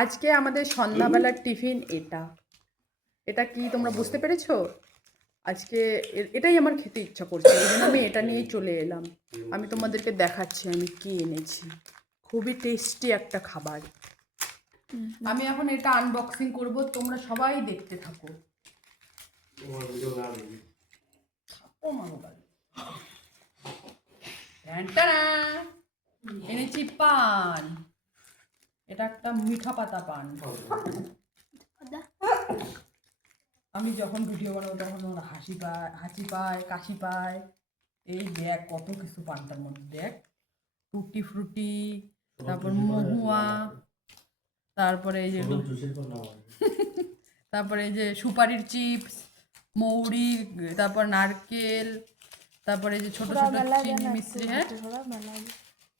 আজকে আমাদের সন্ধ্যাবেলার টিফিন এটা। এটা কি তোমরা বুঝতে পেরেছো? আজকে এটাই আমার খেতে ইচ্ছা করছে, এই জন্য আমি এটা নিয়েই চলে এলাম। আমি তোমাদেরকে দেখাচ্ছি আমি কি এনেছি। খুবই টেস্টি একটা খাবার। আমি এখন এটা আনবক্সিং করব, তোমরা সবাই দেখতে থাকো। ও মা বাবা, এনেছি পান। এটা একটা মিঠা পাতা পান। আমি যখন ভিডিও বানাবো তখন ওর হাসি পায় কাশি পায়। এই দেখ কত কিছু পানটার মধ্যে, দেখ টুটি ফ্রুটি, তারপর মহুয়া, তারপরে এই যে তারপরে এই যে সুপারির চিপস, মৌরি, তারপর নারকেল, তারপরে এই যে ছোট ছোট চিনি মিশ্রি। হ্যাঁ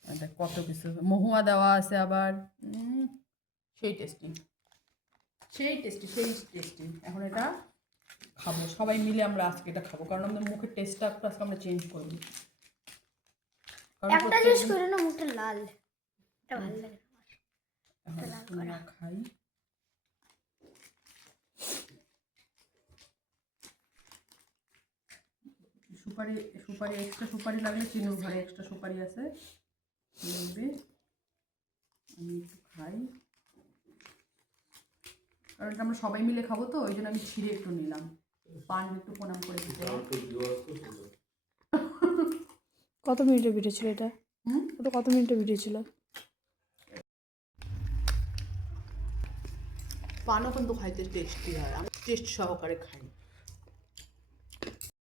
দেখ কত কিছু মহুয়া দেওয়া আছে আবার। সেই টেস্টি, সেই টেস্টি, সেই টেস্টি। এখন এটা খাবো সবাই মিলে, আমরা আজকে এটা খাবো কারণ আমাদের মুখের টেস্টটা একটু আজকে আমরা চেঞ্জ করবো। একটা জিনিস করে না, মুখটা লাল, এটা ভালো লাগে। আমরা খাই। সুপারি সুপারি এক্সট্রা সুপারি লাগলে চিনুর ঘরে এক্সট্রা সুপারি আছে, নেবে। আমি একটু খাই কারণ এটা আমরা সবাই মিলে খাবো, তো ওই জন্য আমি ছিঁড়ে একটু নিলাম। পান একটু প্রণাম করে দিতে। কত মিনিটের ভিডিও ছিল এটা? ওটা কত মিনিটের ভিডিও ছিল? পানও কিন্তু খাইতে টেস্টি হয়, আমি টেস্ট সহকারে খাই।